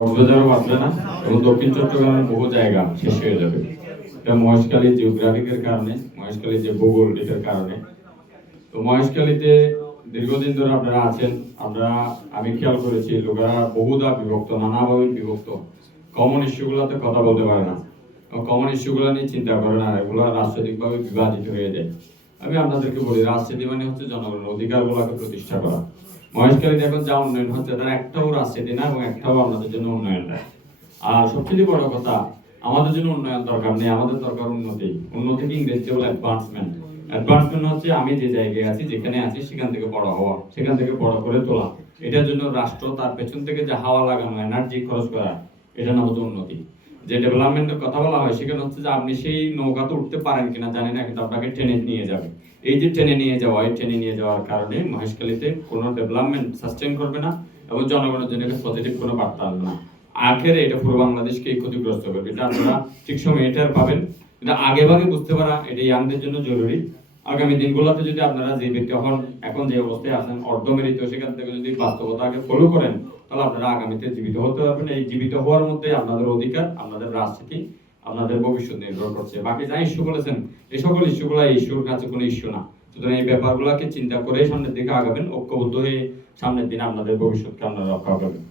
কক্সবাজারও বাঁচবে না এবং দক্ষিণ চট্টগ্রামের বহু জায়গা শেষ হয়ে যাবে। এটা মহেশখালীর জিওগ্রাফিকের কারণে, মহেশখালীর যে ভূগোল এটার কারণে। তো মহেশখালীতে দীর্ঘদিন ধরে আপনারা আছেন, আমি খেয়াল করেছি লোকেরা বহুধা বিভক্ত, নানাভাবে বিভক্ত। কমন ইস্যুগুলোতে কথা বলতে পারে না, কমন ইস্যুগুলো নিয়ে চিন্তা করে না, এগুলো রাজনৈতিকভাবে বিভাজিত হয়ে যায়। আমি আপনাদেরকে বলি, রাজনীতি মানে হচ্ছে জনগণের অধিকারগুলোকে প্রতিষ্ঠা করা। মহেশখালীতে এখন যা উন্নয়ন হচ্ছে তার একটাও রাজনীতি না এবং একটাও আমাদের জন্য উন্নয়ন না। আর সবচেয়ে বড় কথা, আমাদের জন্য উন্নয়ন দরকার নেই, আমাদের দরকার উন্নতি। উন্নতিকে ইংরেজিতে বলে অ্যাডভান্সমেন্ট। অ্যাডভান্সমেন্ট হচ্ছে আমি যে জায়গায় আছি, যেখানে আছি সেখান থেকে বড় হওয়া, সেখান থেকে বড় করে তোলা। এটার জন্য রাষ্ট্র তার পেছন থেকে যে হাওয়া লাগানো, এনার্জি খরচ করা, এটা নাম হচ্ছে উন্নতি। যে ডেভেলপমেন্টের কথা বলা হয় সেখানে হচ্ছে যে আপনি সেই নৌকাতে উঠতে পারেন কিনা জানি না, কিন্তু আপনাকে টেনে নিয়ে যাবে। এই যে টেনে নিয়ে যাওয়া, এই টেনে নিয়ে যাওয়ার কারণে মহেশখালীতে কোনো ডেভেলপমেন্ট সাস্টেইন করবে না এবং জনগণের জন্য পজিটিভ কোনো বার্তা আনবে না। আখেরে এটা পুরো বাংলাদেশকে ক্ষতিগ্রস্ত করবে। এটা আপনারা ঠিক সময় এটার পাবেন, কিন্তু আগে ভাগে বুঝতে পারা এটা ইয়াংদের জন্য জরুরি। আগামী দিনগুলোতে যদি আপনারা যে ব্যক্তি এখন যে অবস্থায় আছেন অর্ধমেরিত, সেখান থেকে যদি বাস্তবতাকে ফলো করেন, তাহলে আপনারা আগামীতে জীবিত হতে পারবেন। এই জীবিত হওয়ার মধ্যে আপনাদের অধিকার, আপনাদের রাজনীতি, আপনাদের ভবিষ্যৎ নির্ভর করছে। বাকি যা ইস্যু বলেছেন, এই সকল ইস্যুগুলো ইস্যুর কাছে কোনো ইস্যু না। সুতরাং এই ব্যাপারগুলোকে চিন্তা করে সামনের দিকে আগাবেন, ঐক্যবদ্ধ হয়ে সামনের দিনে আপনাদের ভবিষ্যৎকে আপনারা রক্ষা করবেন।